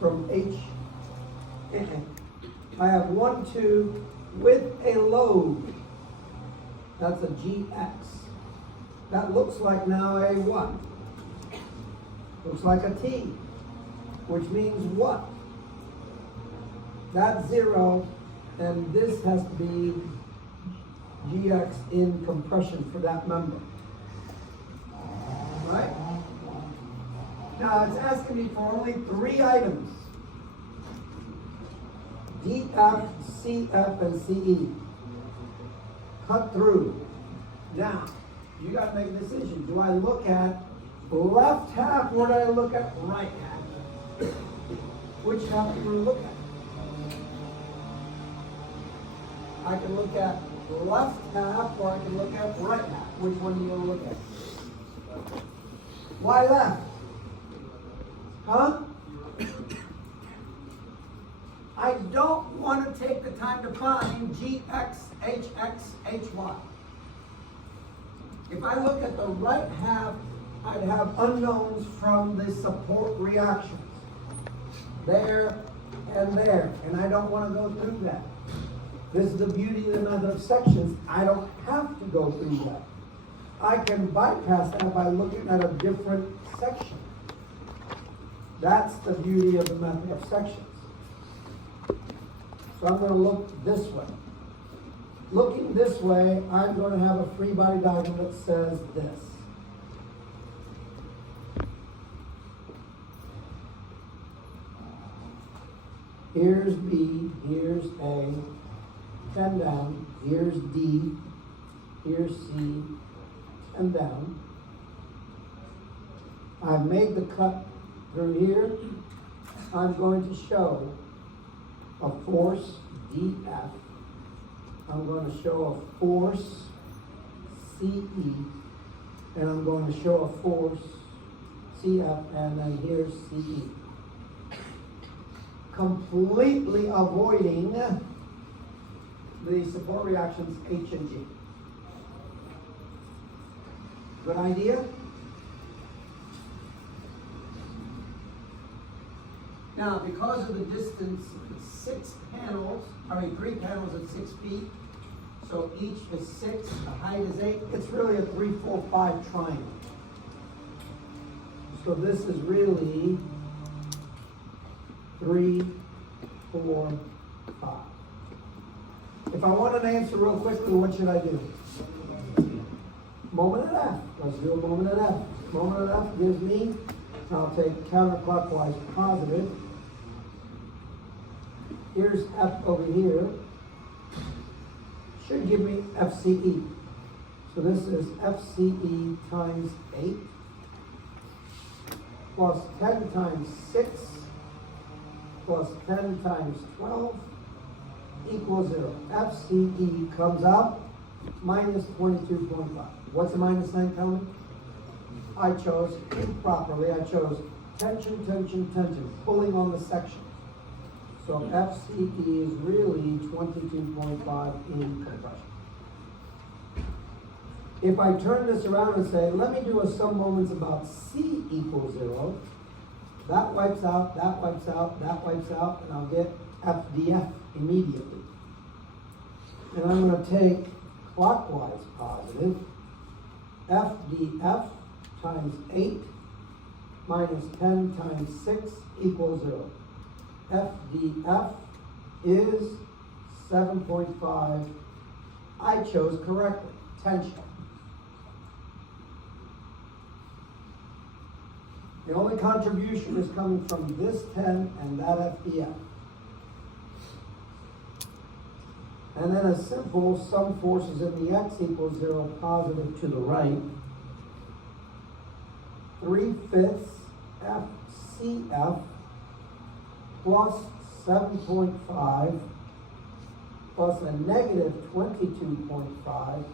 from H. I have 1, 2 with a load. That's a GX. That looks like now a what? Looks like a T, which means what? That's 0, and this has to be GX in compression for that member. Right? Now it's asking me for only 3 items. DF, CF, and CE. Cut through. Now, you got to make a decision. Do I look at left half or do I look at right half? Which half do you look at? I can look at left half or I can look at right half. Which one do you want to look at? Why left? Huh? I don't want to take the time to find GX, HX, HY. If I look at the right half, I'd have unknowns from the support reactions. There and there, and I don't want to go through that. This is the beauty of the method of sections. I don't have to go through that. I can bypass that by looking at a different section. That's the beauty of the method of sections. So I'm going to look this way. Looking this way, I'm going to have a free body diagram that says this. Here's B, here's A, 10 down, here's D, here's C, 10 down. I've made the cut through here. I'm going to show a force DF. I'm going to show a force CE, and I'm going to show a force CF, and then here's CE. Completely avoiding the support reactions H and G. Good idea? Now, because of the distance, 3 panels at 6 feet, so each is 6, the height is 8, it's really a 3, 4, 5 triangle. So this is really 3, 4, 5. If I want an answer real quickly, what should I do? Moment at F. Let's do a moment at F. Moment at F gives me, I'll take counterclockwise positive. Here's F over here. Should give me FCE. So this is FCE times 8 plus 10 times 6 plus 10 times 12 equals 0. FCE comes out minus 22.5. What's the minus sign tell me? I chose improperly. I chose tension, tension, tension, pulling on the section. So FCE is really 22.5 in compression. If I turn this around and say, let me do a sum moments about C equals 0, that wipes out, that wipes out, that wipes out, and I'll get FDF immediately. And I'm going to take clockwise positive, FDF times 8 minus 10 times 6 equals 0. FDF is 7.5. I chose correctly, tension. The only contribution is coming from this 10 and that FDF. And then a simple sum forces in the X equals 0 positive to the right. 3/5 FCF plus 7.5 plus a negative 22.5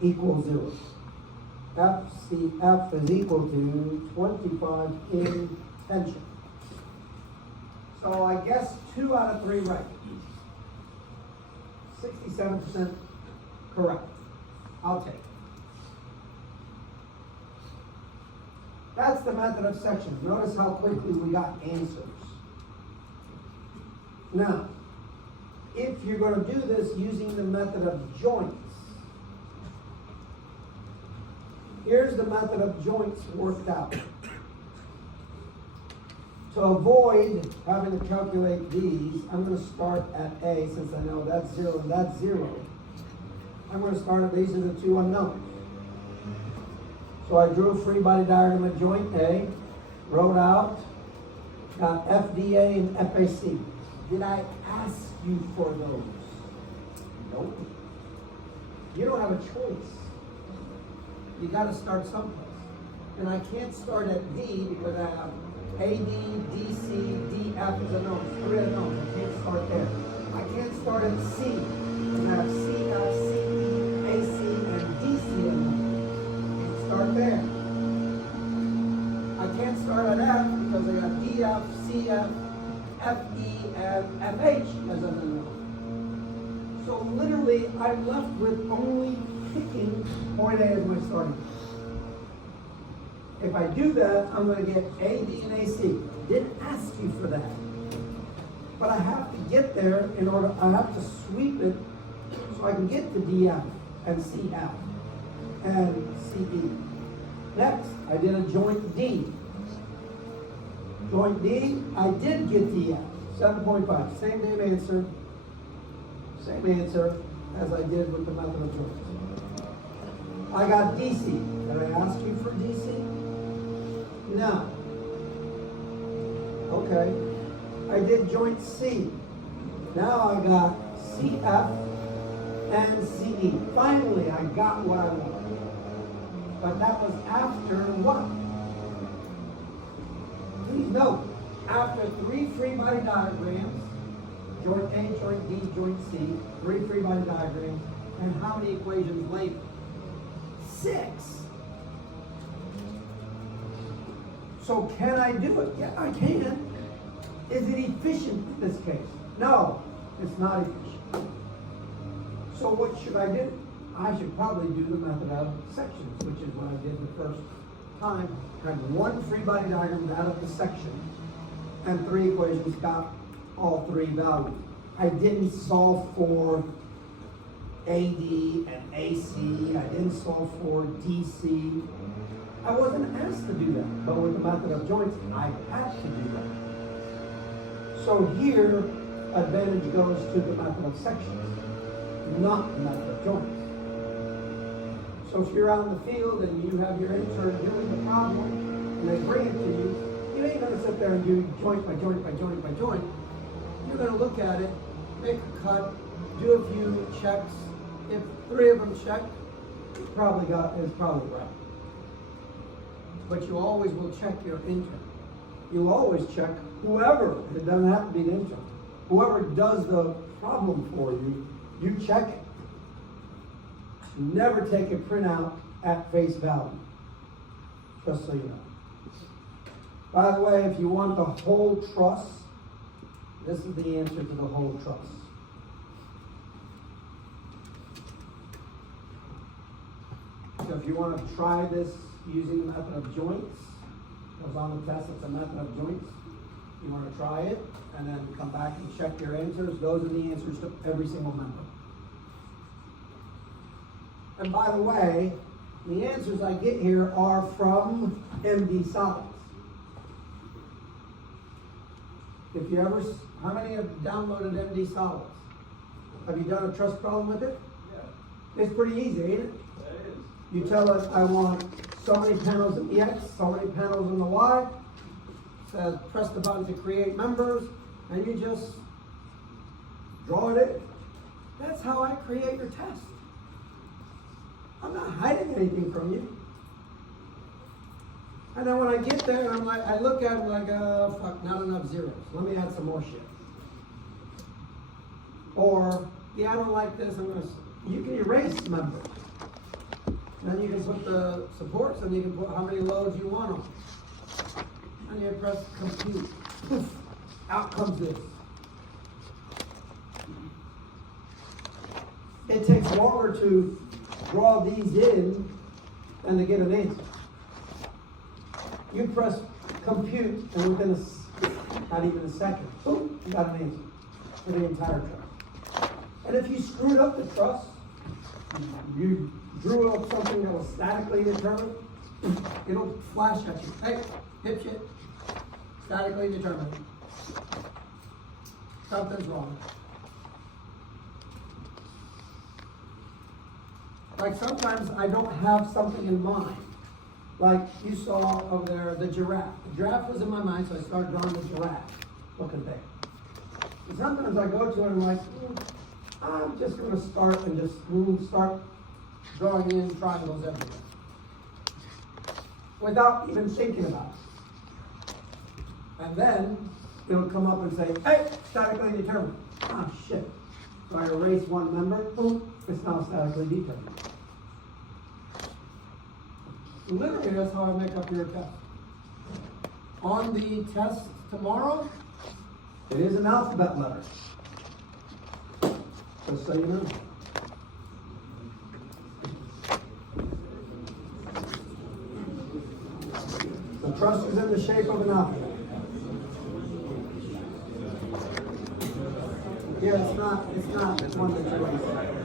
equals 0. FCF is equal to 25 in tension. So I guess 2 out of 3 right. 67% correct. I'll take it. That's the method of sections. Notice how quickly we got answers. Now, if you're going to do this using the method of joints, here's the method of joints worked out. To avoid having to calculate these, I'm going to start at A, since I know that's 0 and that's 0. I'm going to start at these are the two unknowns. So I drew a free body diagram at joint A, wrote out, got FDA and FAC. Did I ask you for those? Nope. You don't have a choice. You got to start someplace. And I can't start at D because I have AD, DC, DF is unknowns, 3 unknowns. I can't start there. I can't start at C. And I have CF, CE, AC, and DC unknowns. Start there. I can't start at F because I got DF, CF, FE, and FH as an unknown. So literally, I'm left with only picking point A as my starting point. If I do that, I'm going to get AD and AC. Didn't ask you for that. But I have to get there in order, I have to sweep it so I can get to DF and CF and CE. Next, I did a joint D. Joint D, I did get DF, 7.5. Same damn answer. Same answer as I did with the method of joints. I got DC. Did I ask you for DC? No. Okay. I did joint C. Now I got CF and CE. Finally, I got what I wanted. But that was after what? Please note, after 3 free body diagrams, joint A, joint D, joint C, 3 free body diagrams, and how many equations later? 6. So can I do it? Yeah, I can. Is it efficient in this case? No, it's not efficient. So what should I do? I should probably do the method of sections, which is what I did the first time. Had 1 free body diagram out of the section, and 3 equations got all 3 values. I didn't solve for AD and AC. I didn't solve for DC. I wasn't asked to do that, but with the method of joints, I had to do that. So here, advantage goes to the method of sections, not the method of joints. So if you're out in the field and you have your intern doing the problem, and they bring it to you, you ain't going to sit there and do joint by joint by joint by joint. You're going to look at it, make a cut, do a few checks. If 3 of them check, it's probably right. But you always will check your intern. You always check whoever, it doesn't have to be an intern, whoever does the problem for you, you check it. Never take a printout at face value, just so you know. By the way, if you want the whole truss, this is the answer to the whole truss. So if you want to try this using the method of joints, it was on the test, it's a method of joints. You want to try it, and then come back and check your answers. Those are the answers to every single member. And by the way, the answers I get here are from MD Solids. If you ever, how many have downloaded MD Solids? Have you done a truss problem with it? Yeah. It's pretty easy, ain't it? It is. You tell us, I want so many panels in the X, so many panels in the Y. It says press the button to create members, and you just draw it in. That's how I create your test. I'm not hiding anything from you. And then when I get there, I'm like, I look at it like, fuck, not enough zeros. Let me add some more shit. Or, yeah, I don't like this. You can erase members. Then you can put the supports, and you can put how many loads you want on. And you press compute. Poof, out comes this. It takes longer to draw these in than to get an answer. You press compute, and within not even a second, boom, you got an answer. for the entire trust. And if you screwed up the trust, you drew up something that was statically determined, it'll flash at you. Hey, dipshit, statically determined. Something's wrong. Like sometimes I don't have something in mind. Like you saw over there, the giraffe. The giraffe was in my mind, so I started drawing the giraffe looking thing. And sometimes I go to it and I'm like, I'm just going to start and just start drawing in triangles everywhere. Without even thinking about it. And then it'll come up and say, hey, statically determined. Ah, shit. So I erase one member, boom, it's now statically determined. Literally, that's how I make up your test. On the test tomorrow, it is an alphabet letter. Just so you know. The trust is in the shape of an alphabet. Yeah, it's not one that you